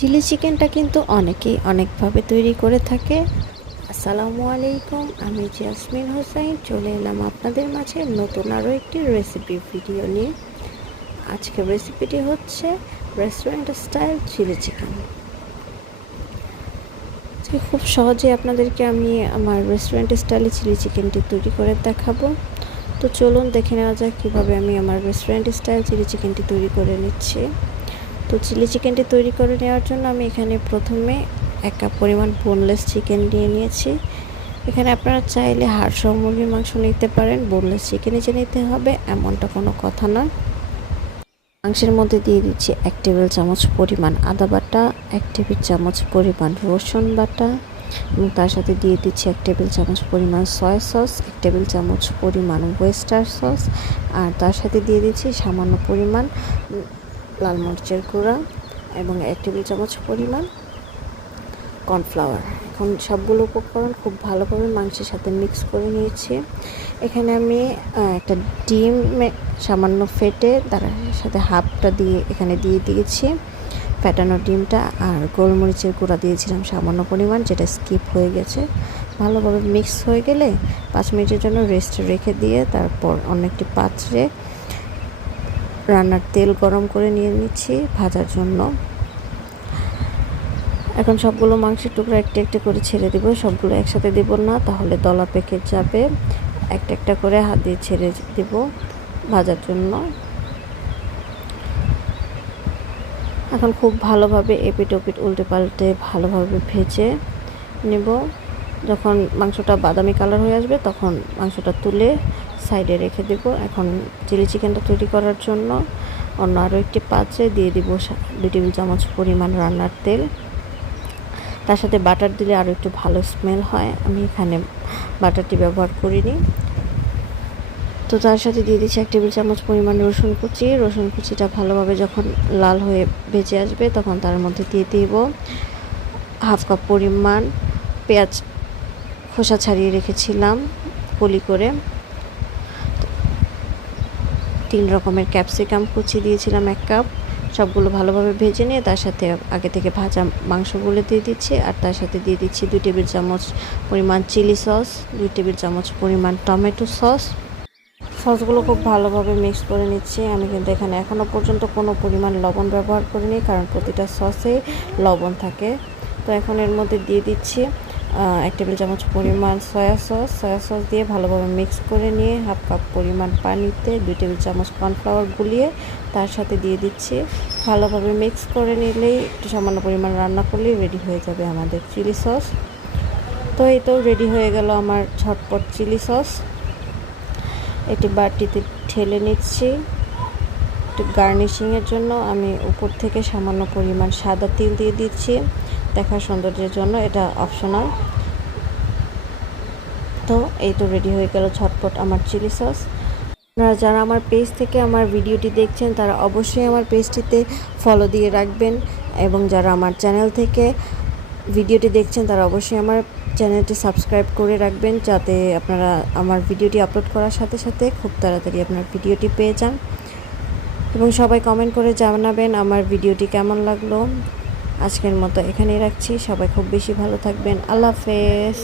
Chilli চিকেনটা কিন্তু অনেকেই অনেকভাবে তৈরি করে থাকে। আসসালামু আলাইকুম, আমি জাসমিন হোসাইন, চলে এলাম আপনাদের মাঝে নতুন আরও একটি রেসিপি ভিডিও নিয়ে। আজকের রেসিপিটি হচ্ছে রেস্টুরেন্ট স্টাইল চিলি চিকেন। আজকে খুব সহজে আপনাদেরকে আমি আমার রেস্টুরেন্ট স্টাইলে চিলি চিকেনটি তৈরি করে দেখাবো। তো চলুন দেখে নেওয়া যাক কীভাবে আমি আমার রেস্টুরেন্ট স্টাইল চিলি চিকেনটি তৈরি করে নিচ্ছি। তো চিলি চিকেনটি তৈরি করে নেওয়ার জন্য আমি এখানে প্রথমে এক কাপ পরিমাণ বোনলেস চিকেন নিয়ে নিয়েছি। এখানে আপনারা চাইলে হাড়সহ মুরগির মাংস নিতে পারেন। বোনলেস চিকেনে যে নিতে হবে, এমনটা কোনো কথা না। মাংসের মধ্যে দিয়ে দিচ্ছি এক টেবিল চামচ পরিমাণ আদা বাটা, এক টেবিল চামচ পরিমাণ রসুন বাটা এবং তার সাথে দিয়ে দিচ্ছি এক টেবিল চামচ পরিমাণ সয়া সস এক টেবিল চামচ পরিমাণ ওয়েস্টার সস আর তার সাথে দিয়ে দিচ্ছি সামান্য পরিমাণ লাল মরিচের গুঁড়া এবং এক টেবিল চামচ পরিমাণ কর্নফ্লাওয়ার। এখন সবগুলো উপকরণ খুব ভালোভাবে মাংসের সাথে মিক্স করে নিয়েছি। এখানে আমি একটা ডিম সামান্য ফেটে তার সাথে হাফটা দিয়ে এখানে দিয়ে দিয়েছি। ফেটানো ডিমটা আর গোলমরিচের গুঁড়া দিয়েছিলাম সামান্য পরিমাণ, যেটা স্কিপ হয়ে গেছে। ভালোভাবে মিক্স হয়ে গেলে পাঁচ মিনিটের জন্য রেস্ট রেখে দিয়ে তারপর অন্য একটি পাত্রে রান্নার তেল গরম করে নিয়ে নিচ্ছি ভাজার জন্য। এখন সবগুলো মাংসের টুকরা একটা একটা করে ছেড়ে দেবো, সবগুলো একসাথে দেব না, তাহলে দলা পেকে যাবে। একটা একটা করে হাত দিয়ে ছেড়ে দেব ভাজার জন্য। এখন খুব ভালোভাবে এপিট ওপিট উল্টে পাল্টে ভালোভাবে ভেজে নেব। যখন মাংসটা বাদামি কালার হয়ে আসবে, তখন মাংসটা তুলে সাইডে রেখে দেব। এখন চিলি চিকেনটা তৈরি করার জন্য অন্য আরও একটি পাত্রে দিয়ে দিব দুই টেবিল চামচ পরিমাণ রান্নার তেল। তার সাথে বাটার দিলে আরও একটু ভালো স্মেল হয়। আমি এখানে বাটারটি ব্যবহার করিনি। তো তার সাথে দিয়ে দিচ্ছি এক টেবিল চামচ পরিমাণ রসুন কুচি। রসুন কুচিটা ভালোভাবে যখন লাল হয়ে ভেজে আসবে, তখন তার মধ্যে দিয়ে দিব হাফ কাপ পরিমাণ পেঁয়াজ খোসা ছাড়িয়ে রেখেছিলাম কলি করে। তিন রকমের ক্যাপসিকাম কুচি দিয়েছিলাম এক কাপ। সবগুলো ভালোভাবে ভেজে নিয়ে তার সাথে আগে থেকে ভাজা মাংসগুলো দিয়ে দিচ্ছি, আর তার সাথে দিয়ে দিচ্ছি দুই টেবিল চামচ পরিমাণ চিলি সস, দুই টেবিল চামচ পরিমাণ টমেটো সস। সসগুলো খুব ভালোভাবে মিক্স করে নিচ্ছি। আমি কিন্তু এখানে এখনও পর্যন্ত কোনো পরিমাণ লবণ ব্যবহার করিনি, কারণ প্রতিটা সসে লবণ থাকে। তো এখন এর মধ্যে দিয়ে দিচ্ছি এক টেবিল চামচ পরিমাণ সয়া সস। সয়া সস দিয়ে ভালোভাবে মিক্স করে নিয়ে হাফ কাপ পরিমাণ পানিতে দুই টেবিল চামচ কর্নফ্লাওয়ার গুলিয়ে তার সাথে দিয়ে দিচ্ছি। ভালোভাবে মিক্স করে নিলেই একটু সামান্য পরিমাণ রান্না করলেই রেডি হয়ে যাবে আমাদের চিলি সস। তো এই তো রেডি হয়ে গেল আমার ঝটপট চিলি সস। একটি বাটিতে ঠেলে নিচ্ছি। একটু গার্নিশিংয়ের জন্য আমি উপর থেকে সামান্য পরিমাণ সাদা তিল দিয়ে দিচ্ছি। দেখার সৌন্দর্যের জন্য এটা অপশনাল তো এই তো রেডি হয়ে গেল ঝটপট আমার চিলি সস আপনারা যারা আমার পেজ থেকে আমার ভিডিওটি দেখছেন, তারা অবশ্যই আমার পেজটিতে ফলো দিয়ে রাখবেন এবং যারা আমার চ্যানেল থেকে ভিডিওটি দেখছেন, তারা অবশ্যই আমার চ্যানেলটি সাবস্ক্রাইব করে রাখবেন যাতে আপনারা আমার ভিডিওটি আপলোড করার সাথে সাথে খুব তাড়াতাড়ি আপনার ভিডিওটি পেয়ে যান। এবং সবাই কমেন্ট করে জানাবেন আমার ভিডিওটি কেমন লাগল। আজকের মতো এখানেই রাখছি। সবাই খুব বেশি ভালো থাকবেন। আল্লাহ হাফেজ।